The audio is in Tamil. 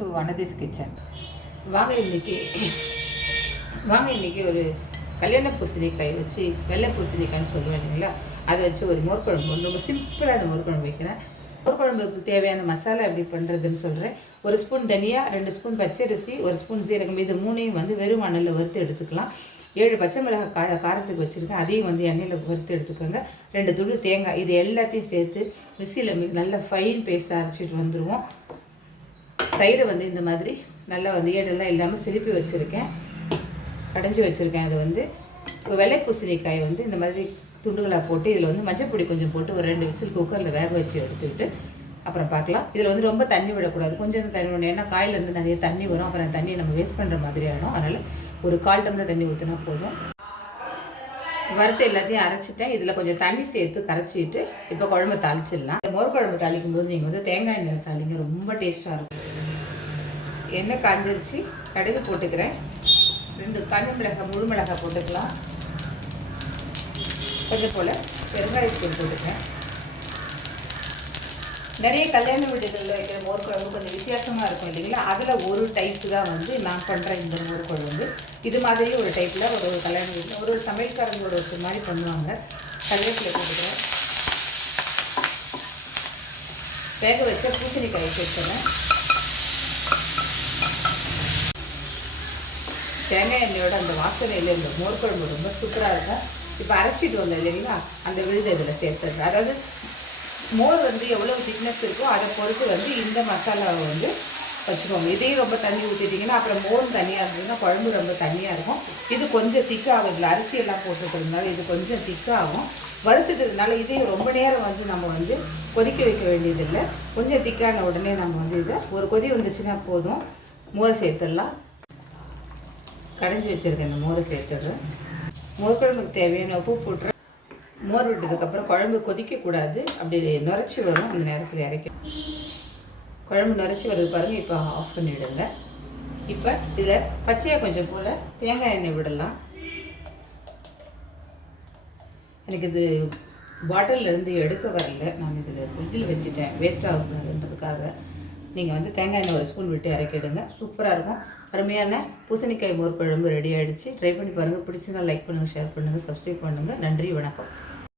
To வனதிஸ் kitchen. வாங்க இன்றைக்கி ஒரு கல்யாண பூசணிக்காய் வச்சு வெள்ளை பூசணிக்காய்ன்னு சொல்லுவேன் இல்லைங்களா, அதை வச்சு ஒரு மோர்க்குழம்பு ரொம்ப சிம்பிளாக அந்த மோர்க்குழம்பு வைக்கிறேன். மோர்க்குழம்புக்கு தேவையான மசாலா எப்படி பண்ணுறதுன்னு சொல்கிறேன். 1 ஸ்பூன் தனியா, 2 ஸ்பூன் பச்சரிசி, 1 ஸ்பூன் சீரகம், இது 3ஐயும் வந்து வெறும் மணலில் வறுத்து எடுத்துக்கலாம். 7 பச்சை மிளகாய் காரத்துக்கு வச்சுருக்கேன், அதையும் வந்து எண்ணெயில் வறுத்து எடுத்துக்கோங்க. 2 துண்டு தேங்காய், இது எல்லாத்தையும் சேர்த்து மிக்சியில் நல்லா ஃபைன் பேஸ்ட்டாக அரைச்சிட்டு வந்துடுவோம். தயிரை வந்து இந்த மாதிரி நல்லா வந்து ஏடெல்லாம் இல்லாமல் சிரிப்பி வச்சுருக்கேன், கடைஞ்சி வச்சுருக்கேன். அது வந்து வெள்ளை பூசணிக்காய் வந்து இந்த மாதிரி துண்டுகளாக போட்டு இதில் வந்து மஞ்சள் பொடி கொஞ்சம் போட்டு ஒரு 2 விசில் குக்கரில் வேக வச்சு எடுத்துக்கிட்டு அப்புறம் பார்க்கலாம். இதில் வந்து ரொம்ப தண்ணி விடக்கூடாது, கொஞ்சம் தண்ணி விடணும். ஏன்னா காயிலேருந்து நிறைய தண்ணி வரும், அப்புறம் தண்ணியை நம்ம வேஸ்ட் பண்ணுற மாதிரி ஆகிடும். அதனால் ஒரு 1/4 டம்ளர் தண்ணி ஊற்றினா போதும். வறுத்து எல்லாத்தையும் அரைச்சிட்டேன். இதில் கொஞ்சம் தண்ணி சேர்த்து கரைச்சிட்டு இப்போ குழம்பு தாளிச்சிடலாம். இந்த மோர் குழம்பு தாளிக்கும் போது நீங்கள் வந்து தேங்காய் எண்ணெய் தாளிங்க, ரொம்ப டேஸ்ட்டாக இருக்கும். எண்ணெய் காஞ்சிருச்சு, கடுகு போட்டுக்கிறேன். 2 காஞ்ச மிளகாய், முழு மிளகாய் போட்டுக்கலாம். கொஞ்சம் போல் பெருங்காயத்தூள் போட்டுக்கிறேன். நிறைய கல்யாண வீடுகளில் வைக்கிற மோர் குழம்பு கொஞ்சம் வித்தியாசமாக இருக்கும் இல்லைங்களா, அதில் ஒரு டைப்பு தான் வந்து நான் பண்ணுற இந்த மோர் குழம்பு. இது மாதிரி ஒரு டைப்பில் ஒரு கல்யாண வீட்டில் ஒரு சமையல்காரங்க ஒரு மாதிரி பண்ணுவாங்க. கருவேப்பிலை போட்டுக்கிறேன். வேக வச்ச பூசணிக்காய் சேர்த்துறேன். தேங்காய் எண்ணெயோட அந்த வாசனையில் இந்த மோர் குழம்பு ரொம்ப சூப்பராக இருக்கும். இப்போ அரைச்சிட்டு வந்தோம் இல்லைங்களா, அந்த விழுது இதில் சேர்த்துறது. அதாவது மோர் வந்து எவ்வளோ திக்னஸ் இருக்கோ அதை பொறுத்து வந்து இந்த மசாலாவை வந்து வச்சுக்கோங்க. இதையும் ரொம்ப தண்ணி ஊற்றிட்டிங்கன்னா அப்புறம் மோர் தனியாக இருந்ததுன்னா குழம்பு ரொம்ப தண்ணியாக இருக்கும். இது கொஞ்சம் திக்காகும், இதில் அரிசியெல்லாம் போட்டுக்கிறதுனால இது கொஞ்சம் திக்காகும். வறுத்துக்கிறதுனால இதையும் ரொம்ப நேரம் வந்து நம்ம வந்து கொதிக்க வைக்க வேண்டியதில்லை. கொஞ்சம் திக்கான உடனே நம்ம வந்து இதை ஒரு கொதி வந்துச்சுன்னா போதும். மோரை சேர்த்துடலாம். கடைஞ்சி வச்சுருக்கேன், இந்த மோரை சேர்த்துடுறேன். மோர் குழம்புக்கு தேவையான உப்பு போட்டுறேன். மோர் விட்டதுக்கப்புறம் குழம்பு கொதிக்கக்கூடாது, அப்படி நுரைச்சி வரும். அந்த நேரத்தில் இறக்கி குழம்பு நுரைச்சி வருது பாருங்கள். இப்போ ஆஃப் பண்ணிவிடுங்க. இப்போ இதில் பச்சையாக கொஞ்சம் போல் தேங்காய் எண்ணெய் விடலாம். எனக்கு இது பாட்டிலேருந்து எடுக்க வரல, நான் இதில் ஃப்ரிட்ஜில் வச்சுட்டேன், வேஸ்ட் ஆகக்கூடாதுன்றதுக்காக. நீங்கள் வந்து தேங்காய் எண்ணெய் 1 ஸ்பூன் விட்டு இறக்கிடுங்க, சூப்பராக இருக்கும். அருமையான பூசணிக்காய் மோர் குழம்பு ரெடி ஆகிடுச்சு. ட்ரை பண்ணி பாருங்கள். பிடிச்சிருந்தா லைக் பண்ணுங்கள், ஷேர் பண்ணுங்கள், சப்ஸ்கிரைப் பண்ணுங்கள். நன்றி, வணக்கம்.